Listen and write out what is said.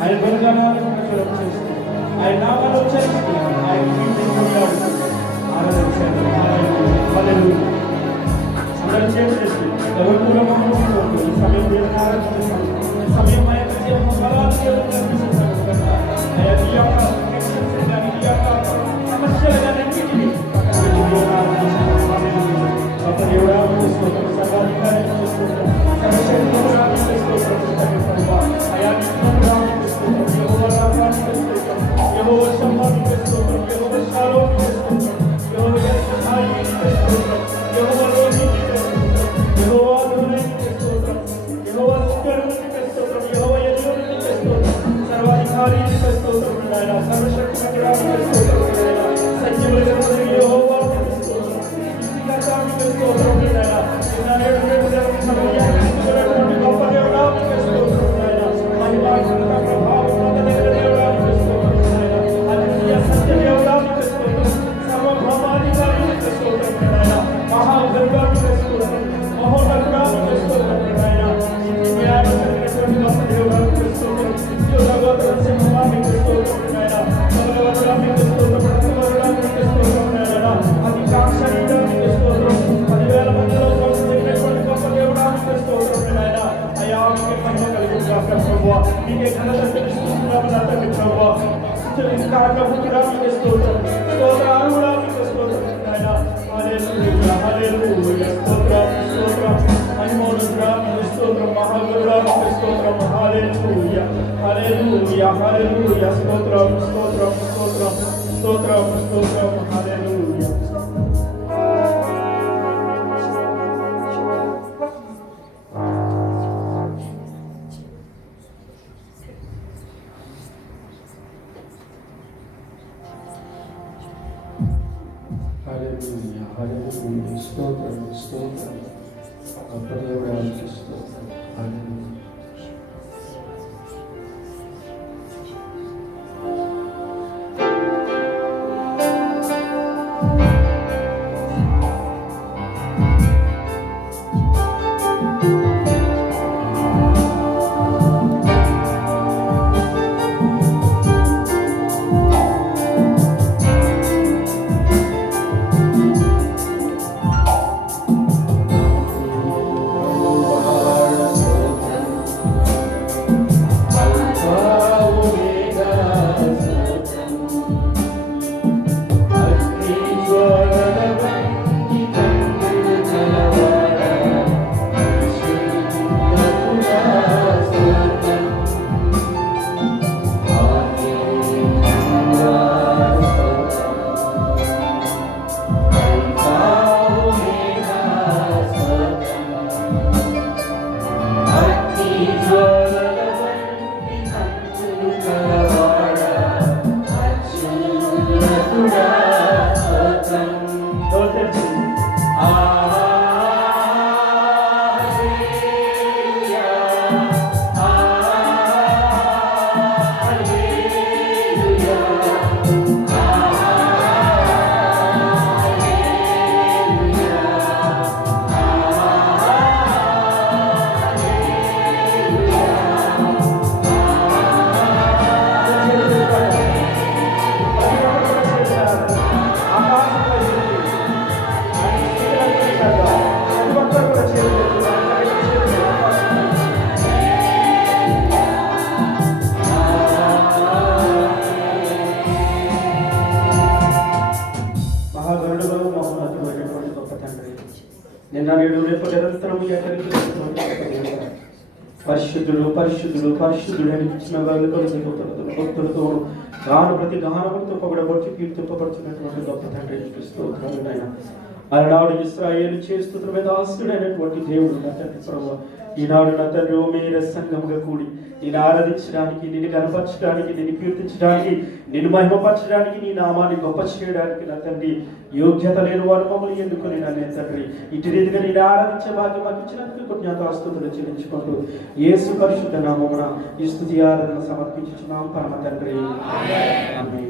ఆయన బలిదానాలను ప్రచురం చేస్తూ ఆయన నామాలు ఉచ్చరిస్తూ ఆయన కీర్తిని కొనియాడుతూ ఆరాధించారు. హల్లెలూయా. అందరూ చేసి ఎవరు కూడా మమ్మల్ని ఈ సమయం దేవుని ఆరాధించారు. ఈ సమయం మా యొక్క జీవన ఫలాలు దేవుని అర్పిస్తున్నాము కనుక అయ్యా ఈ యొక్క ఎక్స్‌ప్రెషన్ కానీ ఈ యొక్క సమస్యలు కానీ అన్నిటినీ పక్కన పెట్టి దేవుని ఆరాధించాము. హల్లెలూయా. గొప్ప దేవుడా స్తోత్రం, సర్వాధికారి స్తోత్రం, సర్వశక్తిమంతుడా స్తోత్రం, అయ్యా నిత్యుడా స్తోత్రం, యెహోవా రాఫానికి స్తోత్రం, యెహోవా షమ్మానికి స్తోత్రం, యెహోవా షాలోమ్కి స్తోత్రం, యెహోవా యెహోవాకి స్తోత్రం, యెహోవా రోహికి స్తోత్రం, యెహోవా దుర్నికి స్తోత్రం, యెహోవా స్కరునికి స్తోత్రం, యెహోవా యెహోవాకి స్తోత్రం, సర్వాధికారికి స్తోత్రం నాయనా, సర్వశక్తిమంతుడా స్తోత్రం నాయనా, సత్యమైన యెహోవాకి స్తోత్రం, స్థితిగతానికి స్తోత్రం నాయనా, నిన్ననేడు దేవుని సమయాన్ని ఇస్తున్నటువంటి గొప్ప దేవుడానికి స్తోత్రం నాయనా, మహిమాత్మక ప్రభావం పొందదగిన దేవుడానికి స్తోత్రం నాయనా, అద్వితీయ సత్య దేవుడానికి స్తోత్రం, సర్వభౌమాధికారికి స్తోత్రం నాయనా, మహాగర్వానికి స్తోత్రం, మహోన్నతుడానికి స్తోత్రం నాయనా, న్యాయం కలిగినటువంటి గొప్ప దేవుడానికి స్తోత్రం, యోగోత్తర సింహానికి స్తోత్రం నాయనా, భగవతుడానికి స్తోత్రం, ప్రతివరుడానికి స్తోత్రం నాయనా, అధికాక్షరీడానికి స్తోత్రం, 10,000 మందిలో కలిసినటువంటి గొప్ప దేవుడానికి స్తోత్రం నాయనా. అయ్యా మీకే మహిమ కలుగుగాక ప్రభువా, మీకే ఘనత తెలుస్తున్నాము నా తండ్రి ప్రభువా. స్థుతించడానికి స్తోత్రం, స్తోత్రానికి స్తోత్రం నాయనా. హల్లెలూయా, హల్లెలూయా, స్తోత్రం, స్తోత్రం, మహిమోన్నతుడానికి స్తోత్రం, మహాగరుడానికి స్తోత్రం, హల్లెలూయా, హల్లెలూయా, హల్లెలూయా, స్తోత్రం, స్తోత్రం, స్తోత్రం, స్తోత్రం, స్తోత్రం, హల్లెలూయా. హల్లెలూయా, హల్లెలూయా, స్తోత్రం, స్తోత్రం, గొప్ప దేవుడానికి స్తోత్రం, హల్లెలూయా. నిన్న నేడు రేపు నిరంతరము పరిశుద్ధుడు పరిశుద్ధుడు పరిశుద్ధుడు అనిపించిన భక్తులతో గాను ప్రతి గానములతో పొగడబడుచు కీర్తింపబడుతున్నటువంటి గొప్ప తండ్రి స్తోత్రాలు నాయన. అలనాడు ఇశ్రాయేలు చేస్తున్న దాసుడైనటువంటి దేవుడు నా తండ్రి ప్రభువా, ఈనాడు నా తండ్రి ఓ మేర సంఘముగా కూడి నేను ఆరాధించడానికి, నిన్ను కనపరచడానికి, నిన్ను కీర్తించడానికి, నిన్ను మహిమపరచడానికి, నీ నామాన్ని గొప్ప చేయడానికి నా తండ్రి యోగ్యత లేని వారు మమ్మల్ని ఎన్నుకొని నా తండ్రి ఇటు రీతిగా నేను ఆరాధించే భాగ్యం మాకు ఇచ్చినందుకు కృతజ్ఞతాస్తుతులు చెల్లించుకుంటూ యేసు పరిశుద్ధ నామమున ఈ స్తుతి ఆరాధన సమర్పించుచున్నాం పరమ తండ్రి. ఆమేన్.